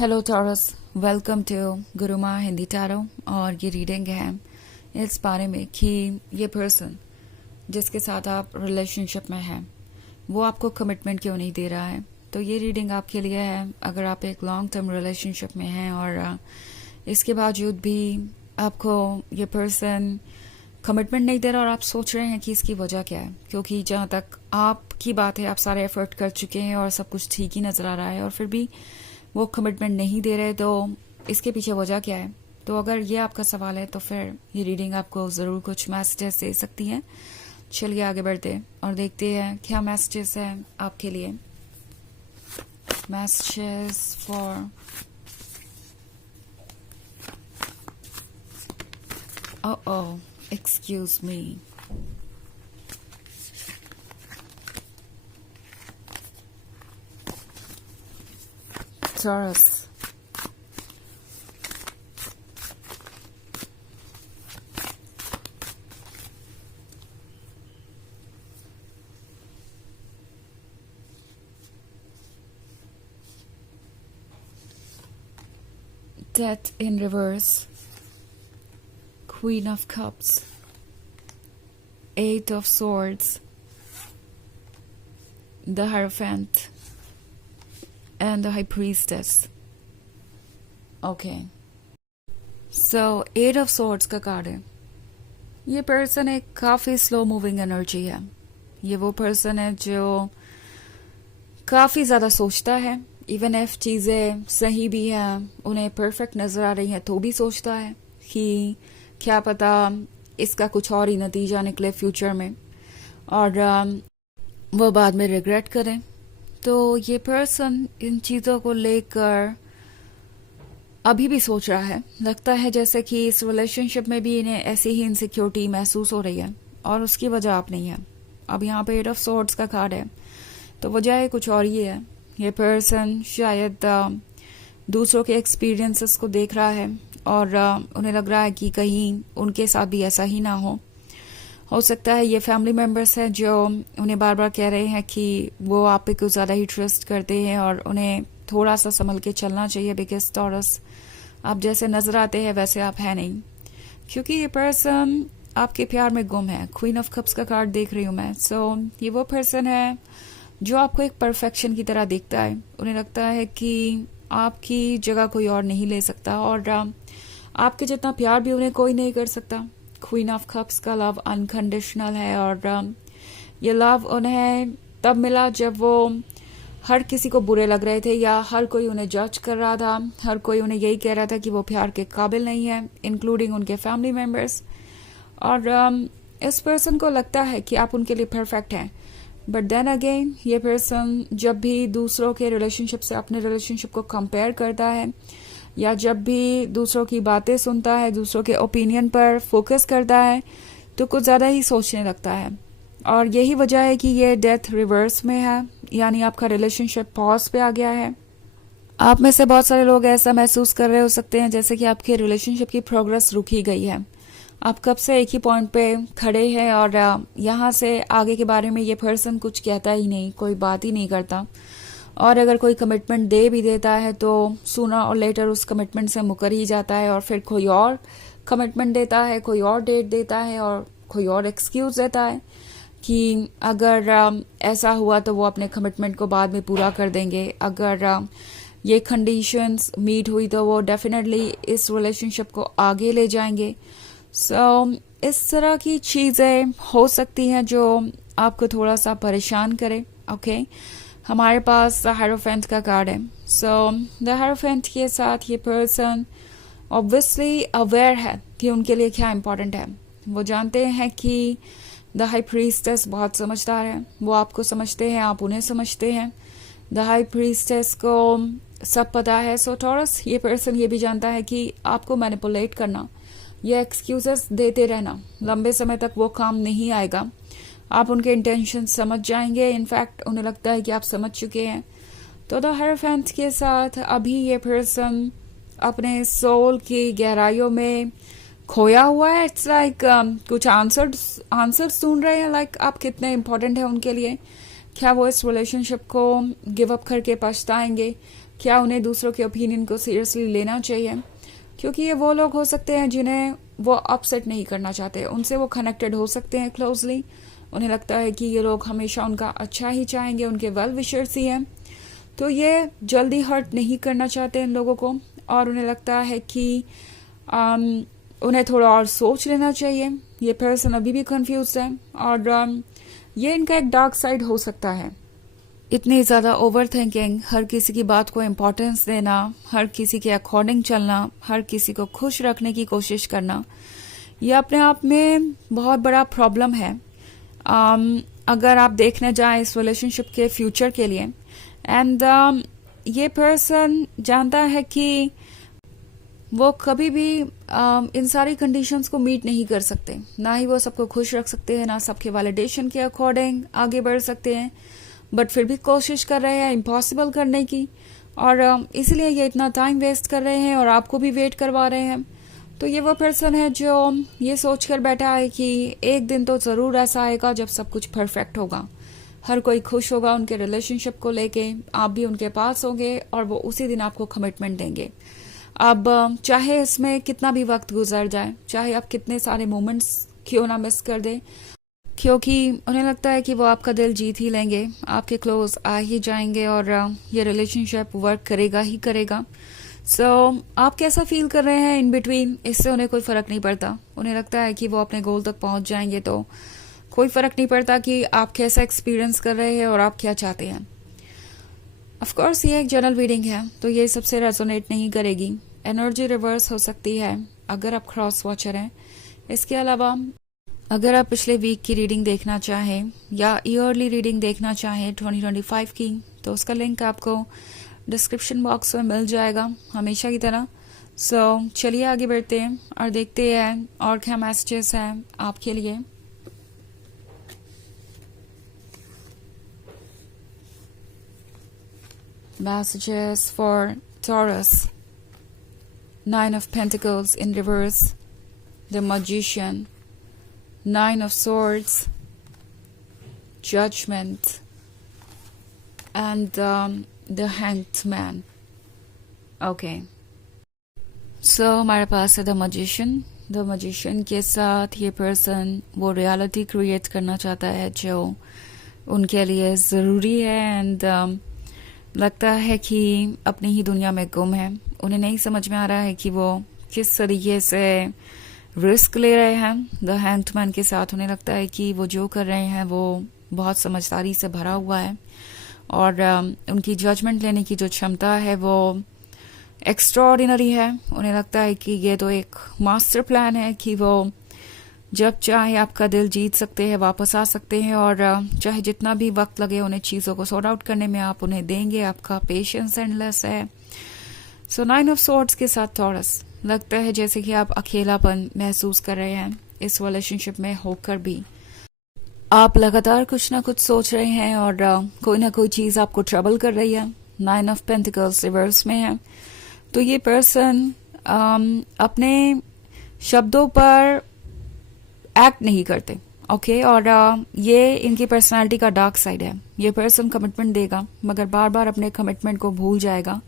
Hello Taurus, welcome to Guruma Hindi tarot. और ये reading है इस बारे में कि ये पर्सन जिसके साथ आप रिलेशनशिप में हैं वो आपको कमिटमेंट क्यों नहीं दे रहा है। तो ये रीडिंग आपके लिए है अगर आप एक लॉन्ग टर्म रिलेशनशिप में हैं और इसके बावजूद भी आपको ये पर्सन कमिटमेंट नहीं दे रहा और आप सोच रहे हैं कि इसकी वजह क्या है। क्योंकि जहाँ तक आपकी बात है, आप सारे एफर्ट कर चुके हैं और सब कुछ ठीक ही नजर आ रहा है और फिर भी वो कमिटमेंट नहीं दे रहे। तो इसके पीछे वजह क्या है? तो अगर ये आपका सवाल है तो फिर ये रीडिंग आपको ज़रूर कुछ मैसेजेस दे सकती है। चलिए आगे बढ़ते हैं और देखते हैं क्या मैसेजेस हैं आपके लिए। Messages for oh excuse me. Taurus, Death in reverse, Queen of Cups, Eight of Swords, the Hierophant and the High Priestess. Okay. So, Eight of Swords का कार्ड है। ये पर्सन एक काफी स्लो मूविंग एनर्जी है। ये वो person है जो काफी ज्यादा सोचता है। इवन इफ चीजें सही भी हैं, उन्हें परफेक्ट नजर आ रही हैं, तो भी सोचता है कि क्या पता इसका कुछ और ही नतीजा निकले फ्यूचर में और वो बाद में रिग्रेट करें। तो ये पर्सन इन चीज़ों को लेकर अभी भी सोच रहा है। लगता है जैसे कि इस रिलेशनशिप में भी इन्हें ऐसी ही इनसिक्योरिटी महसूस हो रही है और उसकी वजह आप नहीं है। अब यहाँ पे एट ऑफ सोर्ड्स का कार्ड है, तो वजह कुछ और ही है। ये पर्सन शायद दूसरों के एक्सपीरियंसेस को देख रहा है और उन्हें लग रहा है कि कहीं उनके साथ भी ऐसा ही ना हो सकता है ये फैमिली मेंबर्स हैं जो उन्हें बार बार कह रहे हैं कि वो आप पे कुछ ज़्यादा ही ट्रस्ट करते हैं और उन्हें थोड़ा सा संभल के चलना चाहिए। बिकॉज टॉरस, आप जैसे नजर आते हैं वैसे आप हैं नहीं, क्योंकि ये पर्सन आपके प्यार में गुम है। क्वीन ऑफ कप्स का कार्ड देख रही हूँ मैं। सो ये वो पर्सन है जो आपको एक परफेक्शन की तरह देखता है। उन्हें लगता है कि आपकी जगह कोई और नहीं ले सकता और आपके जितना प्यार भी उन्हें कोई नहीं कर सकता। क्वीन ऑफ कप्स का लव अनकंडीशनल है और ये लव उन्हें तब मिला जब वो हर किसी को बुरे लग रहे थे या हर कोई उन्हें जज कर रहा था। हर कोई उन्हें यही कह रहा था कि वो प्यार के काबिल नहीं है, इंक्लूडिंग उनके फैमिली मेंबर्स। और इस पर्सन को लगता है कि आप उनके लिए परफेक्ट हैं। बट देन अगेन ये पर्सन जब भी दूसरों के रिलेशनशिप से अपने रिलेशनशिप को कंपेयर करता है या जब भी दूसरों की बातें सुनता है, दूसरों के ओपिनियन पर फोकस करता है, तो कुछ ज़्यादा ही सोचने लगता है। और यही वजह है कि ये डेथ रिवर्स में है, यानी आपका रिलेशनशिप पॉज पे आ गया है। आप में से बहुत सारे लोग ऐसा महसूस कर रहे हो सकते हैं जैसे कि आपके रिलेशनशिप की प्रोग्रेस रुक ही गई है। आप कब से एक ही पॉइंट पे खड़े हैं और यहाँ से आगे के बारे में ये पर्सन कुछ कहता ही नहीं, कोई बात ही नहीं करता। और अगर कोई कमिटमेंट दे भी देता है तो सूना और लेटर उस कमिटमेंट से मुकर ही जाता है और फिर कोई और कमिटमेंट देता है, कोई और डेट देता है और कोई और एक्सक्यूज देता है कि अगर ऐसा हुआ तो वो अपने कमिटमेंट को बाद में पूरा कर देंगे। अगर ये कंडीशंस मीट हुई तो वो डेफिनेटली इस रिलेशनशिप को आगे ले जाएंगे। सो इस तरह की चीज़ें हो सकती हैं जो आपको थोड़ा सा परेशान करे। ओके, हमारे पास द हायरोफेंट का कार्ड है। सो द हायरोफेंट के साथ ये पर्सन ऑब्वियसली अवेयर है कि उनके लिए क्या इम्पोर्टेंट है। वो जानते हैं कि द हाई प्रीस्टेस बहुत समझदार है। वो आपको समझते हैं, आप उन्हें समझते हैं। द हाई प्रीस्टेस को सब पता है। सो टॉरस, ये पर्सन ये भी जानता है कि आपको मैनिपुलेट करना, ये एक्सक्यूजेस देते रहना लंबे समय तक वो काम नहीं आएगा। आप उनके इंटेंशन समझ जाएंगे। इनफैक्ट उन्हें लगता है कि आप समझ चुके हैं। तो द हायरोफेंट के साथ अभी ये पर्सन अपने सोल की गहराइयों में खोया हुआ है। इट्स लाइक कुछ आंसर्स ढूंढ रहे हैं, लाइक आप कितने इम्पोर्टेंट है उनके लिए। क्या वो इस रिलेशनशिप को गिव अप करके पछताएंगे? क्या उन्हें दूसरों के ओपिनियन को सीरियसली लेना चाहिए, क्योंकि ये वो लोग हो सकते हैं जिन्हें वो अपसेट नहीं करना चाहते, उनसे वो कनेक्टेड हो सकते हैं क्लोजली। उन्हें लगता है कि ये लोग हमेशा उनका अच्छा ही चाहेंगे, उनके वेल विशर्स ही हैं, तो ये जल्दी हर्ट नहीं करना चाहते इन लोगों को। और उन्हें लगता है कि उन्हें थोड़ा और सोच लेना चाहिए। ये पर्सन अभी भी कंफ्यूज है और ये इनका एक डार्क साइड हो सकता है। इतनी ज़्यादा ओवर थिंकिंग, हर किसी की बात को इम्पोर्टेंस देना, हर किसी के अकॉर्डिंग चलना, हर किसी को खुश रखने की कोशिश करना, यह अपने आप में बहुत बड़ा प्रॉब्लम है। अगर आप देखने जाएं इस रिलेशनशिप के फ्यूचर के लिए, एंड ये पर्सन जानता है कि वो कभी भी इन सारी कंडीशंस को मीट नहीं कर सकते, ना ही वो सबको खुश रख सकते हैं, ना सबके वैलिडेशन के अकॉर्डिंग आगे बढ़ सकते हैं, बट फिर भी कोशिश कर रहे हैं इम्पॉसिबल करने की, और इसलिए ये इतना टाइम वेस्ट कर रहे हैं और आपको भी वेट करवा रहे हैं। तो ये वो पर्सन है जो ये सोच कर बैठा है कि एक दिन तो ज़रूर ऐसा आएगा जब सब कुछ परफेक्ट होगा, हर कोई खुश होगा उनके रिलेशनशिप को लेके, आप भी उनके पास होंगे और वो उसी दिन आपको कमिटमेंट देंगे। अब चाहे इसमें कितना भी वक्त गुजर जाए, चाहे आप कितने सारे मोमेंट्स क्यों ना मिस कर दे, क्योंकि उन्हें लगता है कि वो आपका दिल जीत ही लेंगे, आपके क्लोज आ ही जाएंगे और ये रिलेशनशिप वर्क करेगा ही करेगा। सो आप कैसा फील कर रहे हैं इन बिटवीन, इससे उन्हें कोई फर्क नहीं पड़ता। उन्हें लगता है कि वो अपने गोल तक पहुंच जाएंगे, तो कोई फर्क नहीं पड़ता कि आप कैसा एक्सपीरियंस कर रहे हैं और आप क्या चाहते हैं। ऑफ कोर्स ये एक जनरल रीडिंग है, तो ये सबसे रेजोनेट नहीं करेगी। एनर्जी रिवर्स हो सकती है अगर आप क्रॉस वॉचर हैं। इसके अलावा अगर आप पिछले वीक की रीडिंग देखना चाहें या ईयरली रीडिंग देखना चाहें 2025 की, तो उसका लिंक आपको डिस्क्रिप्शन बॉक्स में मिल जाएगा हमेशा की तरह। सो चलिए आगे बढ़ते हैं और देखते हैं और क्या मैसेजेस हैं आपके लिए। Messages for Taurus. 9 of Pentacles in reverse, the Magician, 9 of Swords, Judgment, and the Hanged Man. Okay. So हमारे पास है The Magician. The Magician के साथ ये पर्सन वो रियलिटी क्रिएट करना चाहता है जो उनके लिए ज़रूरी है, एंड लगता है कि अपनी ही दुनिया में गुम है। उन्हें नहीं समझ में आ रहा है कि वो किस तरीके से रिस्क ले रहे हैं। द हैंग्ड मैन के साथ उन्हें लगता है कि वो जो कर रहे हैं वो बहुत समझदारी से भरा हुआ है, और उनकी जजमेंट लेने की जो क्षमता है वो एक्स्ट्राऑर्डिनरी है। उन्हें लगता है कि ये तो एक मास्टर प्लान है कि वो जब चाहे आपका दिल जीत सकते हैं, वापस आ सकते हैं, और चाहे जितना भी वक्त लगे उन्हें चीज़ों को सॉर्ट आउट करने में आप उन्हें देंगे। आपका पेशेंस एंडलेस है। सो 9 ऑफ स्वॉर्ड्स के साथ थॉरस लगता है जैसे कि आप अकेलापन महसूस कर रहे हैं इस रिलेशनशिप में होकर भी। आप लगातार कुछ ना कुछ सोच रहे हैं और कोई ना कोई चीज़ आपको ट्रबल कर रही है। 9 ऑफ पेंटिकल्स रिवर्स में है, तो ये पर्सन अपने शब्दों पर एक्ट नहीं करते, ओके, और ये इनकी पर्सनालिटी का डार्क साइड है। ये पर्सन कमिटमेंट देगा मगर बार बार अपने कमिटमेंट को भूल जाएगा,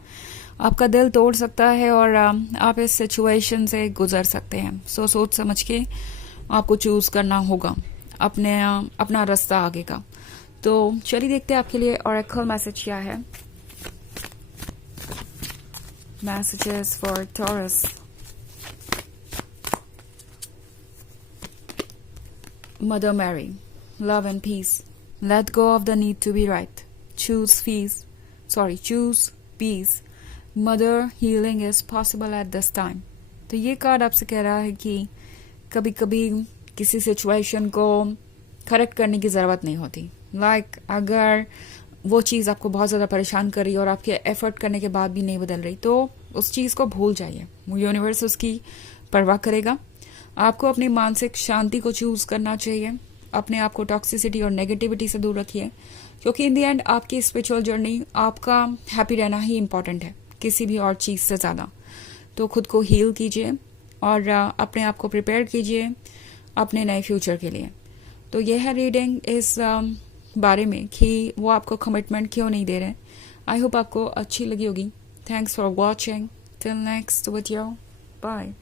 आपका दिल तोड़ सकता है और आप इस सिचुएशन से गुजर सकते हैं। सो सोच समझ के आपको चूज करना होगा अपना रास्ता आगे का। तो चलिए देखते हैं आपके लिए ऑरेकल मैसेज क्या है। Messages for taurus. Mother Mary, love and peace. Let go of the need to be right. Choose peace. Mother, healing is possible at this time. तो ये कार्ड आपसे कह रहा है कि कभी कभी किसी सिचुएशन को करेक्ट करने की ज़रूरत नहीं होती। लाइक अगर वो चीज़ आपको बहुत ज़्यादा परेशान कर रही है और आपके एफर्ट करने के बाद भी नहीं बदल रही, तो उस चीज़ को भूल जाइए। यूनिवर्स उसकी परवाह करेगा। आपको अपनी मानसिक शांति को चूज करना चाहिए। अपने आप को टॉक्सिसिटी और नेगेटिविटी से दूर रखिए, क्योंकि इन द एंड आपकी स्पिरिचुअल जर्नी, आपका हैप्पी रहना ही इंपॉर्टेंट है किसी भी और चीज़ से ज़्यादा। तो खुद को हील कीजिए और अपने आप को प्रिपेयर कीजिए अपने नए फ्यूचर के लिए। तो यह है रीडिंग इस बारे में कि वो आपको कमिटमेंट क्यों नहीं दे रहे। आई होप आपको अच्छी लगी होगी। Thanks for watching. Till next video. Bye.